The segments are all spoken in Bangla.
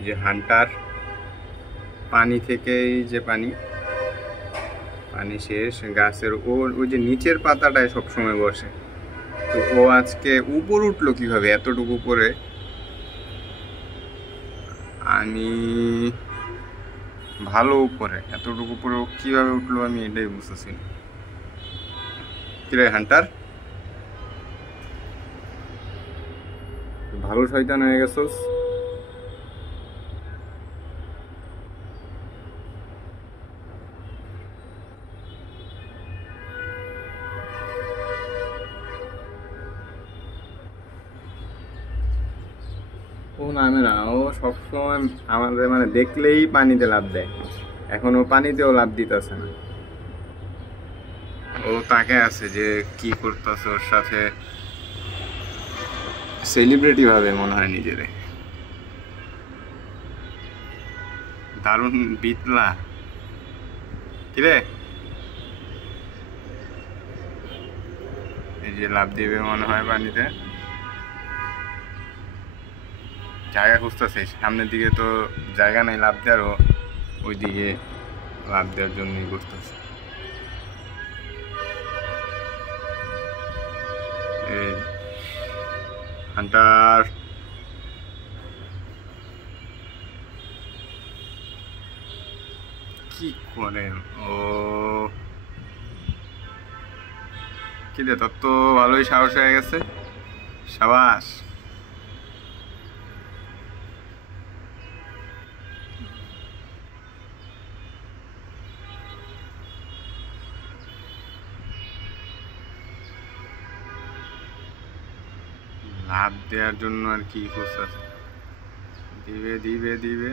এই যে হান্টার পানি থেকে, এই যে পানি শেষ, গাছের ওই যে নিচের পাতাটায় সবসময় বসে। তো ও আজকে উপর উঠলো কিভাবে এতটুকু উপরে, আমি ভালো উপরে এতটুকু উপরে কিভাবে উঠলো আমি এটাই বুঝতেছি না। কিরে হান্টার, ভালো শয়তান হয়ে গেছোস। ও নামে না, ও সবসময় আমাদের মানে দেখলেই পানিতে লাফ দেয়। এখন ও পানিতেও লাফ দিতেছে না, ও তাকে আছে যে কি করতেছে ওর সাথে, সেলিব্রিটি ভাবে মনে হয় নিজেরে। দারুণ বিতলা। কিরে, এই যে লাফ দিবে মনে হয় পানিতে, জায়গা খুঁজতেছে সামনের দিকে, তো জায়গা নেই লাফ দেওয়ার, ওই দিকে লাফ দেওয়ার জন্যই করতেছে। এই হান্টার, কি করে ও, কি রে তোর তো ভালোই সাহস হয়ে গেছে, সাবাস। লাভ দেওয়ার জন্য আর কি খুঁজতেছে, দিবে দিবে দিবে।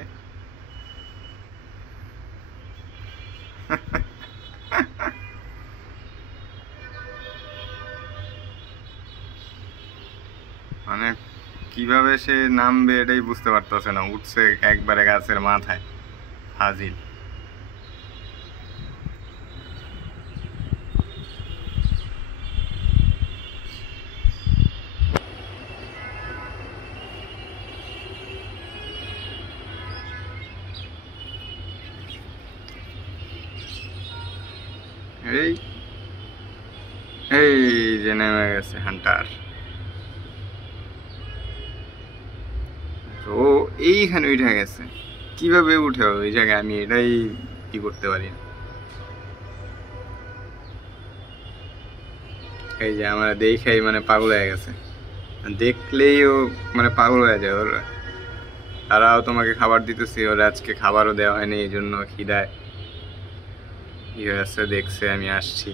মানে কিভাবে সে নামবে এটাই বুঝতে পারতেছে না, উঠছে একবারে গাছের মাথায়, হাজির। এই এই যে নেমে গেছে হান্টার, তো এইখানে উঠে গেছে। কিভাবে উঠে ওই জায়গায় আমি এটাই কি করতে পারি না। এই যে আমরা দেখেই মানে পাগল হয়ে গেছে, দেখলেই ও মানে পাগল হয়ে যায়। ওর তারাও তোমাকে খাবার দিতেছি, ওর আজকে খাবারও দেওয়া হয়নি, এই জন্য খিদায় ই হয়েছে, দেখছে আমি আসছি।